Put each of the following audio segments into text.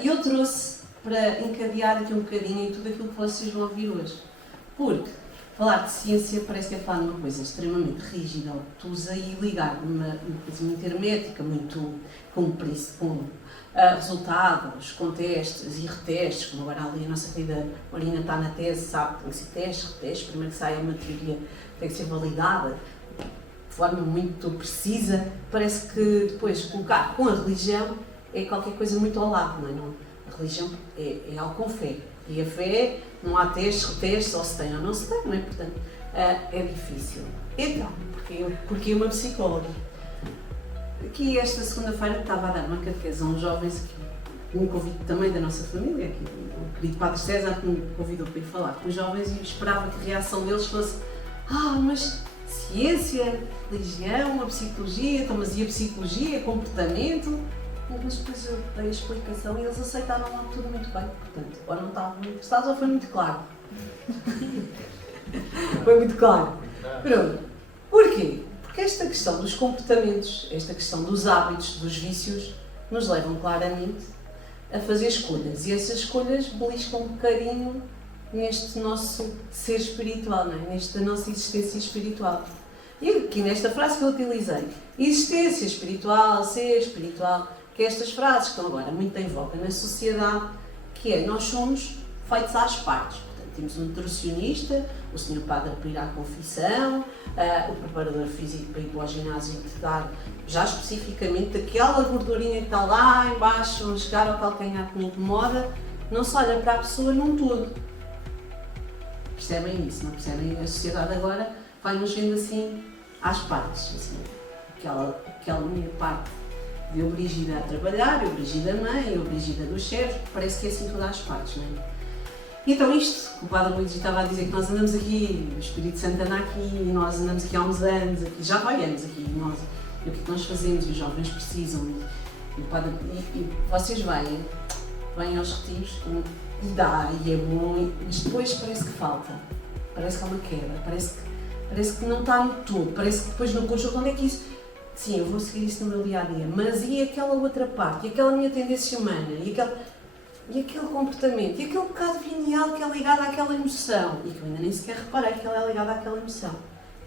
E eu trouxe para encadear aqui um bocadinho em tudo aquilo que vocês vão ouvir hoje. Porque falar de ciência parece que é falar de uma coisa extremamente rígida, obtusa e ligar numa coisa muito hermética, muito com resultados, com testes e retestes, como agora ali a nossa querida Marina está na tese, sabe que tem que ser testes, retestes, primeiro que sai uma teoria tem que ser validada de forma muito precisa. Parece que depois colocar com a religião é qualquer coisa muito ao lado, não é? Não, a religião é algo com fé. E a fé, não há testes, retestes, ou se tem ou não se tem, não é? Portanto, é difícil. Então, porque uma psicóloga? Aqui esta segunda-feira estava a dar uma catequese a uns jovens, um convite também da nossa família, aqui, o querido Padre César que me convidou para ir falar com os jovens e esperava que a reação deles fosse mas ciência, religião, a psicologia, então, mas e a psicologia, comportamento? Mas depois eu dei a explicação e eles aceitaram logo tudo muito bem. Portanto, ou não estavam muito interessados ou foi muito claro. Foi muito claro. Pronto. Porquê? Porque esta questão dos comportamentos, esta questão dos hábitos, dos vícios, nos levam claramente a fazer escolhas. E essas escolhas beliscam um bocadinho neste nosso ser espiritual, não é? Nesta nossa existência espiritual. E aqui nesta frase que eu utilizei, existência espiritual, ser espiritual, que estas frases que estão agora muito em voga na sociedade, que é, nós somos feitos às partes. Portanto, temos um nutricionista, o senhor padre para ir à confissão, o preparador físico para ir para o ginásio e te dar já especificamente aquela gordurinha que está lá embaixo, a chegar ao calcanhar que me incomoda, não se olha para a pessoa num todo. Percebem isso, não percebem? A sociedade agora vai-nos vendo assim às partes, assim, aquela minha parte de eu, Brígida, a trabalhar, eu, Brígida, mãe, eu, Brígida, dos chefes, parece que é assim todas as partes, não é? Então isto, o Padre Luís estava a dizer que nós andamos aqui, o Espírito Santo anda aqui, nós andamos aqui há uns anos, aqui, já vai anos aqui, e o que é que nós fazemos, e os jovens precisam, e vocês vêm aos retiros, e dá, e é bom, mas depois parece que falta, parece que há uma quebra, parece que não está no todo, parece que depois no conjunto, onde é que isso... Sim, eu vou seguir isso no meu dia-a-dia, mas e aquela outra parte, e aquela minha tendência humana, e aquele comportamento, e aquele bocado venial que é ligado àquela emoção, e que eu ainda nem sequer reparei que ela é ligada àquela emoção.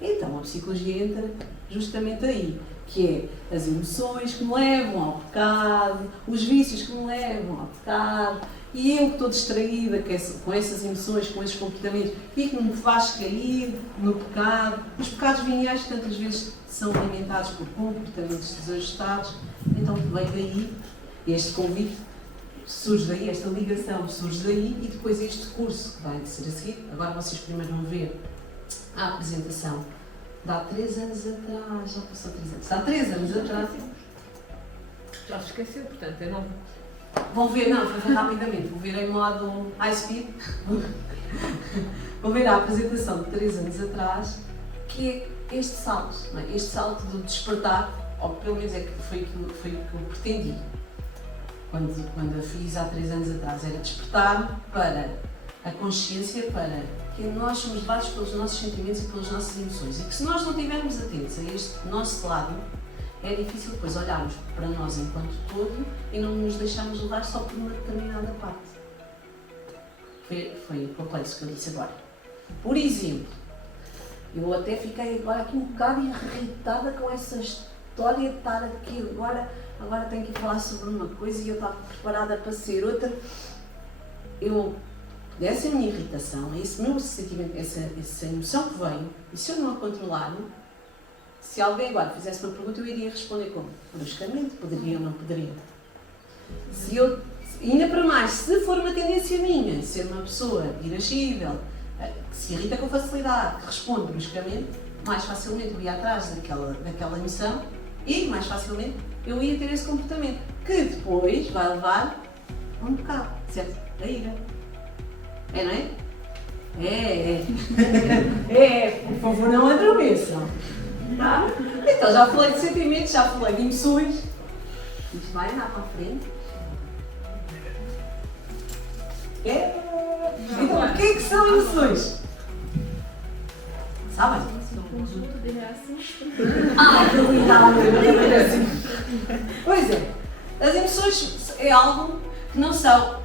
Então a psicologia entra justamente aí, que é as emoções que me levam ao pecado, os vícios que me levam ao pecado, e eu que estou distraída com essas emoções, com esses comportamentos, e que me faz cair no pecado. Os pecados veniais tantas vezes são alimentados por comportamentos desajustados, então veio daí este convite, surge daí, esta ligação surge daí, e depois este curso que vai ser a seguir. Agora vocês primeiro vão ver a apresentação de há 3 anos atrás, já passou 3 anos, há 3 anos atrás. Já se esqueceu, portanto, eu não... Vão ver, não, vou ver rapidamente, vou ver em modo high speed, vou ver a apresentação de 3 anos atrás, que é este salto, não é? Este salto do despertar, ou pelo menos é que foi o que eu pretendi, quando a fiz há 3 anos atrás, era despertar para a consciência, para que nós somos levados pelos nossos sentimentos e pelas nossas emoções, e que se nós não estivermos atentos a este nosso lado, é difícil depois olharmos para nós enquanto todo e não nos deixarmos levar só por uma determinada parte. Foi complexo que eu disse agora. Por exemplo, eu até fiquei agora aqui um bocado irritada com essa história de estar aqui agora tenho que falar sobre uma coisa e eu estava preparada para ser outra. Essa é a minha irritação, esse meu sentimento, essa emoção que veio, e se eu não a controlar, se alguém agora fizesse uma pergunta, eu iria responder como? Bruscamente, poderia ou não poderia. Ainda para mais, se for uma tendência minha, ser uma pessoa irascível, que se irrita com facilidade, que responde bruscamente, mais facilmente eu ia atrás daquela emoção e mais facilmente eu ia ter esse comportamento, que depois vai levar a um bocado, certo? Da ira. É, não é? É, por favor, não adormeçam. Tá? Então já falei de sentimentos, já falei de emoções. Isto vai andar para a frente. Então, o que é que são emoções? Sabem? Um conjunto de reações. Que legal! Pois é, as emoções é algo que não são,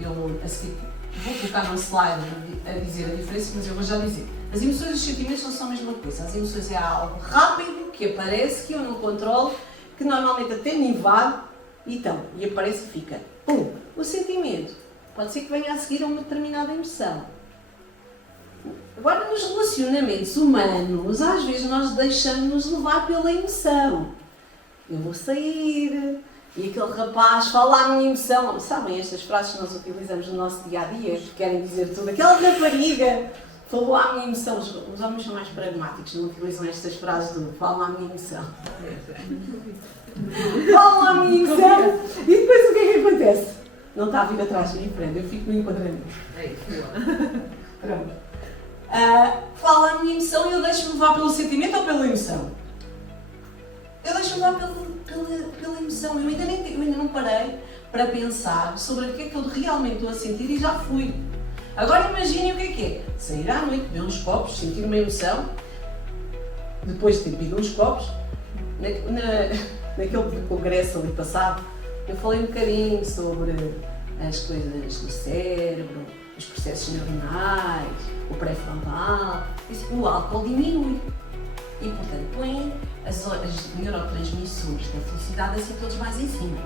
eu a seguir vou colocar num slide a dizer a diferença, mas eu vou já dizer. As emoções e os sentimentos não são a mesma coisa. As emoções é algo rápido, que aparece, que eu não controlo, que normalmente até me invade, e aparece e fica. Pum! O sentimento pode ser que venha a seguir a uma determinada emoção. Agora, nos relacionamentos humanos, às vezes nós deixamos-nos levar pela emoção. Eu vou sair, e aquele rapaz fala a minha emoção. Sabem estas frases que nós utilizamos no nosso dia-a-dia, que querem dizer tudo? Aquela rapariga falou à minha emoção. Os homens são mais pragmáticos, não utilizam estas frases do fala à minha emoção. Fala à minha emoção! E depois o que é que acontece? Não está a vir atrás de mim, frente, eu fico no enquadramento. Pronto. Fala a minha emoção e eu deixo-me levar pelo sentimento ou pela emoção? Eu deixo-me levar pela emoção. Eu ainda não parei para pensar sobre o que é que eu realmente estou a sentir e já fui. Agora imaginem o que é. Sair à noite, beber uns copos, sentir uma emoção, depois de ter bebido uns copos, naquele congresso ali passado, eu falei um bocadinho sobre as coisas do cérebro, os processos neuronais, o pré-frontal. O álcool diminui e, portanto, põe as neurotransmissores da felicidade assim todos mais em cima.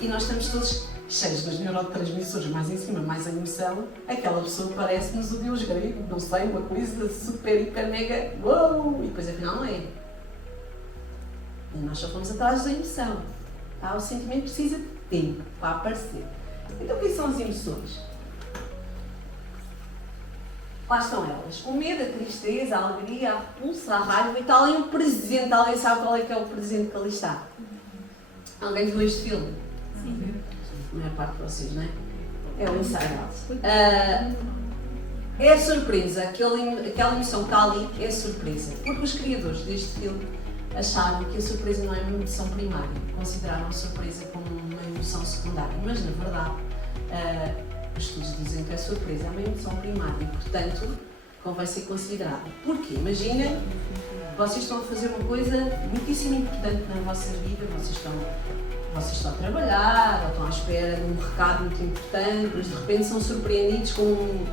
E nós estamos todos cheios dos neurotransmissores mais em cima, mais a emoção. Aquela pessoa parece-nos o deus grego, não sei, uma coisa super, hiper, mega, uou! E depois afinal não é. E nós só fomos atrás da emoção. Tá? O sentimento precisa de tempo para aparecer. Então, o que são as emoções? Lá estão elas. O medo, a tristeza, a alegria, a repulsa, a raiva e está ali um presente. Alguém sabe qual é que é o presente que ali está? Alguém viu este filme? Sim. A maior parte de vocês, não é? É o Inside Out. É a surpresa. Aquela emoção que está ali é a surpresa. Porque os criadores deste filme acharam que a surpresa não é uma emoção primária. Consideraram a surpresa como uma emoção secundária. Mas, na verdade, os estudos dizem que a surpresa é uma emoção primária e, portanto, convém ser considerada. Porquê? Imaginem, vocês estão a fazer uma coisa muitíssimo importante na vossa vida, vocês estão a trabalhar, ou estão à espera de um recado muito importante, mas de repente são surpreendidos com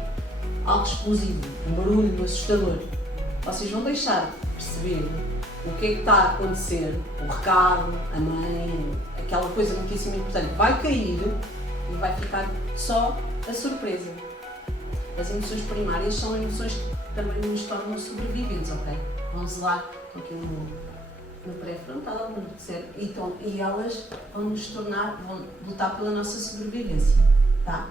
algo explosivo, um barulho assustador. Vocês vão deixar de perceber o que é que está a acontecer, o recado, a mãe, aquela coisa muitíssimo importante vai cair e vai ficar só a surpresa. As emoções primárias são emoções que também nos tornam sobreviventes, ok? Vão zelar com aquilo no pré-frontal, no cérebro, e elas vão lutar pela nossa sobrevivência, tá?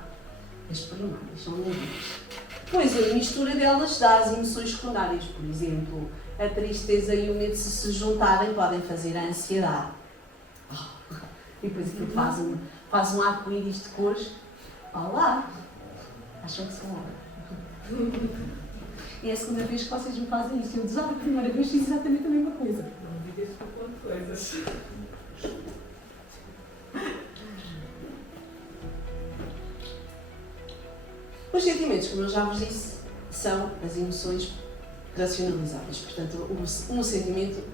As primárias são níveis. Depois, a mistura delas dá as emoções secundárias, por exemplo, a tristeza e o medo se juntarem podem fazer a ansiedade. E depois aquilo faz um arco-íris de cores. Olá! Acham que são hora? É a segunda vez que vocês me fazem isto. Eu desava a primeira vez fiz exatamente a mesma coisa. Não digas que eu conto coisas. Os sentimentos, como eu já vos disse, são as emoções racionalizadas. Portanto, um sentimento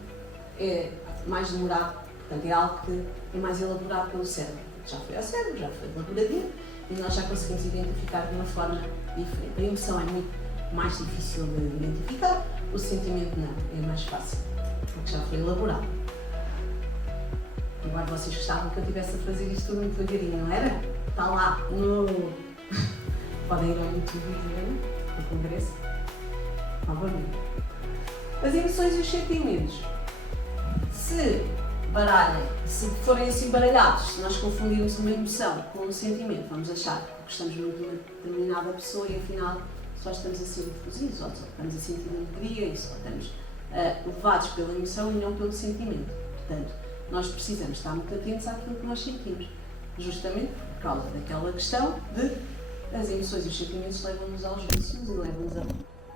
é mais demorado, portanto, é algo que é mais elaborado pelo cérebro. Já foi ao cérebro, já foi elaboradinho e nós já conseguimos identificar de uma forma diferente. A emoção é muito mais difícil de identificar, o sentimento não, é mais fácil, porque já foi elaborado. Agora vocês gostavam que eu estivesse a fazer isto tudo muito devagarinho, não era? Está lá no... Podem ir ao YouTube e ver no congresso. Novamente. As emoções e os sentimentos. Se forem assim baralhados, se nós confundirmos uma emoção com um sentimento, vamos achar que gostamos muito de uma determinada pessoa e afinal só estamos a ser efusivos, ou só estamos a sentir alegria e só estamos levados pela emoção e não pelo sentimento. Portanto, nós precisamos estar muito atentos àquilo que nós sentimos, justamente por causa daquela questão de as emoções e os sentimentos levam-nos aos vícios e levam-nos a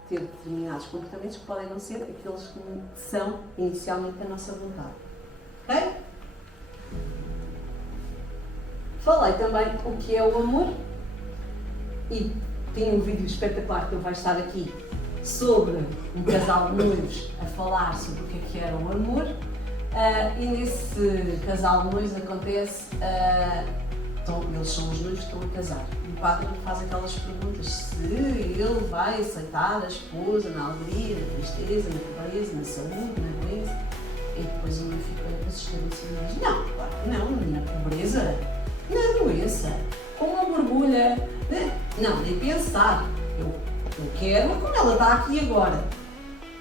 ter determinados comportamentos que podem não ser aqueles que são inicialmente a nossa vontade. Ok? Falei também o que é o amor e tenho um vídeo espetacular que vai estar aqui sobre um casal de noivos a falar sobre o que era o amor e nesse casal de noivos acontece, estão casar. O padre faz aquelas perguntas se ele vai aceitar a esposa na alegria, na tristeza, na pobreza, na saúde, na doença. E depois uma fica assustadíssima e diz, não, claro que não, na pobreza, na doença, com uma borbulha, não, nem pensar. Eu quero como ela está aqui agora.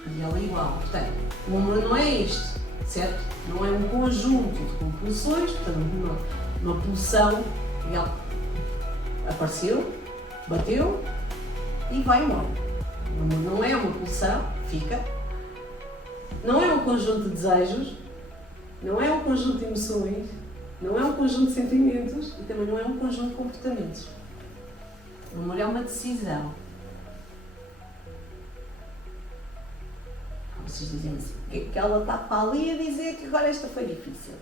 E ela é igual. Portanto, o amor não é isto, certo? Não é um conjunto de compulsões, portanto, uma pulsão, e ela apareceu, bateu e vai embora. O amor não é uma pulsão, fica. Não é um conjunto de desejos, não é um conjunto de emoções, não é um conjunto de sentimentos e também não é um conjunto de comportamentos. O amor é uma decisão. Vocês dizem assim, o que é que ela está para ali a dizer que agora esta foi difícil?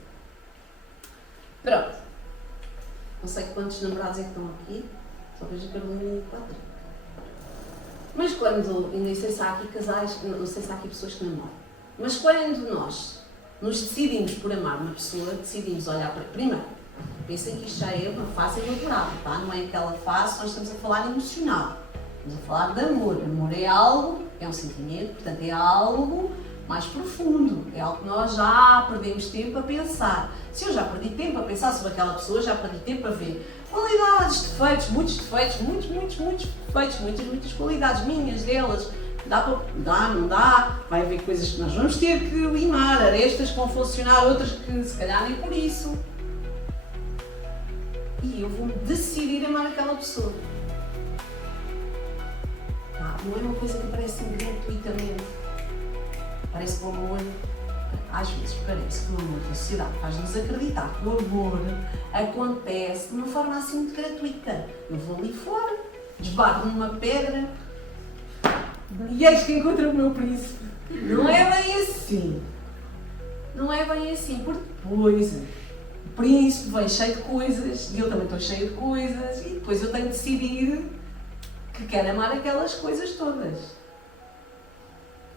Pronto. Não sei quantos namorados é que estão aqui, só vejo a Carolina e a Patrícia. Mas quando, e nem sei se há aqui casais, não sei se há aqui pessoas que namoram, mas quando nós nos decidimos por amar uma pessoa, decidimos olhar para... Primeiro, pensem que isto já é uma fase elaborada, tá? Não é aquela fase, nós estamos a falar emocional. Estamos a falar de amor. Amor é algo, é um sentimento, portanto é algo mais profundo. É algo que nós já perdemos tempo a pensar. Se eu já perdi tempo a pensar sobre aquela pessoa, já perdi tempo a ver qualidades, defeitos, muitos defeitos, muitos defeitos, muitas qualidades minhas, delas. Dá para... Dá, não dá, vai haver coisas que nós vamos ter que limar, arestas que vão funcionar, outras que se calhar nem por isso. E eu vou decidir amar aquela pessoa. Não é uma coisa que aparece gratuitamente. Parece que o amor, às vezes parece que o amor da sociedade faz-nos acreditar que o amor acontece de uma forma assim muito gratuita. Eu vou ali fora, desbarro numa pedra e eis que encontro o meu príncipe. Não é bem assim. Não é bem assim, porque depois o príncipe vem cheio de coisas e eu também estou cheio de coisas e depois eu tenho de decidir que quero amar aquelas coisas todas.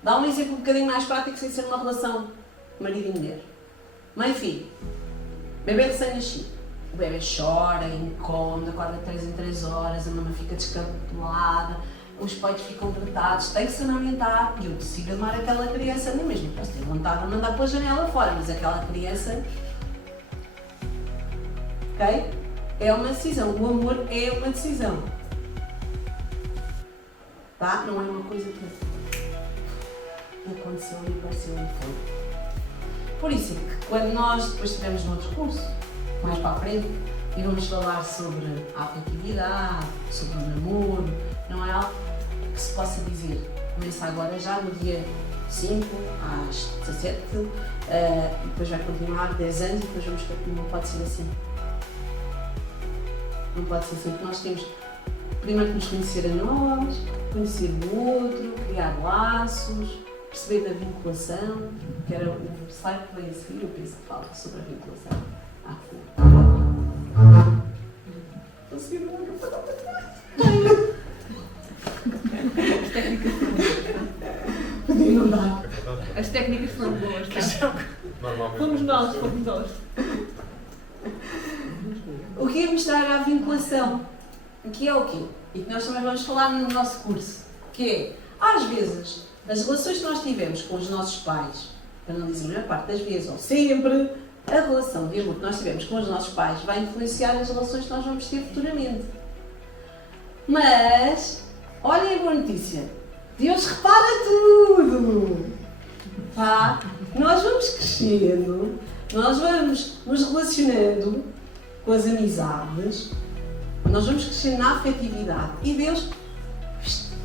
Dá um exemplo um bocadinho mais prático sem ser uma relação marido e mulher. Mãe e filho. Bebê recém-nascido. O bebê chora, incômodo, acorda 3 em 3 horas, a mama fica descabelada, os peitos ficam gritados, tem que se amamentar e eu decido amar aquela criança. Não mesmo, posso ter vontade de mandar pela janela fora, mas aquela criança... Ok? É uma decisão. O amor é uma decisão. Tá? Não é uma coisa que aconteceu e apareceu e foi. Por isso é que quando nós depois estivermos no outro curso, mais para a frente, e vamos falar sobre a afetividade, sobre o namoro, não é algo que se possa dizer. Começa agora já no dia 5 às 17, depois vai continuar 10 anos e depois vamos ver que não pode ser assim. Não pode ser assim, porque nós temos primeiro que nos conhecer a nós, conhecer o outro, criar laços, perceber da vinculação, que era o slide que veio a seguir, eu penso que fala sobre a vinculação. Estou a seguir o mundo para dar para trás. Podia não dar. As técnicas foram boas, tá? Normalmente. Fomos nós. O que é mostrar a vinculação? Que é o quê? E que nós também vamos falar no nosso curso. Que é, às vezes, as relações que nós tivemos com os nossos pais, para não dizer a maior parte das vezes, ou sempre, a relação de amor que nós tivemos com os nossos pais vai influenciar as relações que nós vamos ter futuramente. Mas, olhem a boa notícia. Deus repara tudo! Tá? Nós vamos crescendo, nós vamos nos relacionando com as amizades, nós vamos crescendo na afetividade e Deus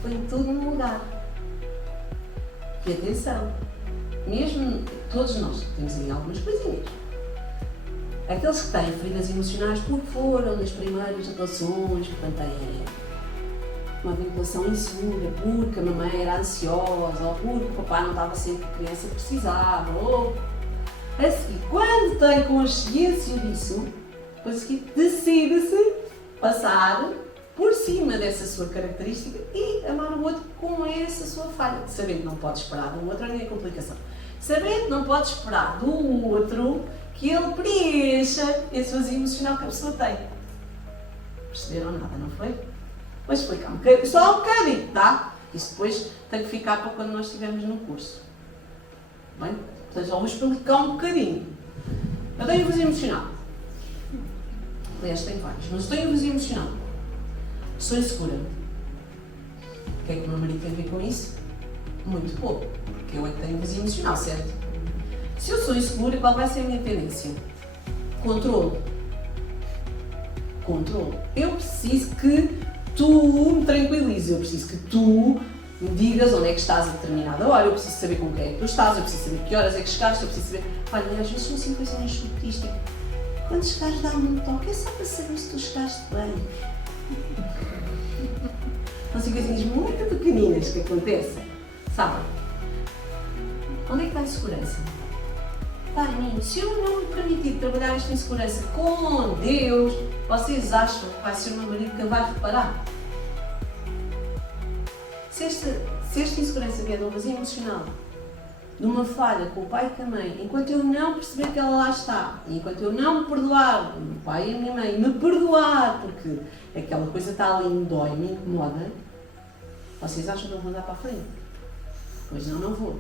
põe tudo no lugar. E atenção, mesmo todos nós temos aí algumas coisinhas. Aqueles que têm feridas emocionais porque foram nas primeiras relações, portanto têm uma vinculação insegura, porque a mamãe era ansiosa, ou porque o papai não estava sempre que a criança precisava, ou a seguir, quando tem consciência disso, depois a seguir decide-se passar por cima dessa sua característica e amar o outro com essa sua falha, sabendo que não pode esperar do outro a minha complicação, sabendo que não pode esperar do outro que ele preencha esse vazio emocional que a pessoa tem. Perceberam nada, não foi? Vou explicar um bocadinho, só um bocadinho, tá? Isso depois tem que ficar para quando nós estivermos no curso. Bem? Portanto, só vou explicar um bocadinho. Eu tenho vazio emocional. Aliás, tenho vários, mas eu tenho vazio emocional. Sou insegura. O que é que o meu marido tem a ver com isso? Muito pouco, porque eu é que tenho vazio emocional, certo? Se eu sou insegura, qual vai ser a minha tendência? Controle. Controle. Eu preciso que tu me tranquilizes, eu preciso que tu me digas onde é que estás a determinada hora, eu preciso saber com quem é que tu estás, eu preciso saber que horas é que chegaste, eu preciso saber... Olha, às vezes são assim coisinhas subtis, tipo, quando chegares dá-me um toque, é só para saber se tu chegaste bem. São assim coisinhas muito pequeninas que acontecem, sabe? Onde é que está a insegurança? Está em mim. Se eu não me permitir trabalhar esta insegurança com Deus, vocês acham que vai ser o meu marido que vai reparar? Se esta insegurança vier de um vazio emocional, de uma falha com o pai e com a mãe, enquanto eu não perceber que ela lá está, e enquanto eu não me perdoar, o meu pai e a minha mãe, me perdoar, porque aquela coisa está ali, me dói, me incomoda, vocês acham que eu vou andar para a frente? Pois não, não vou.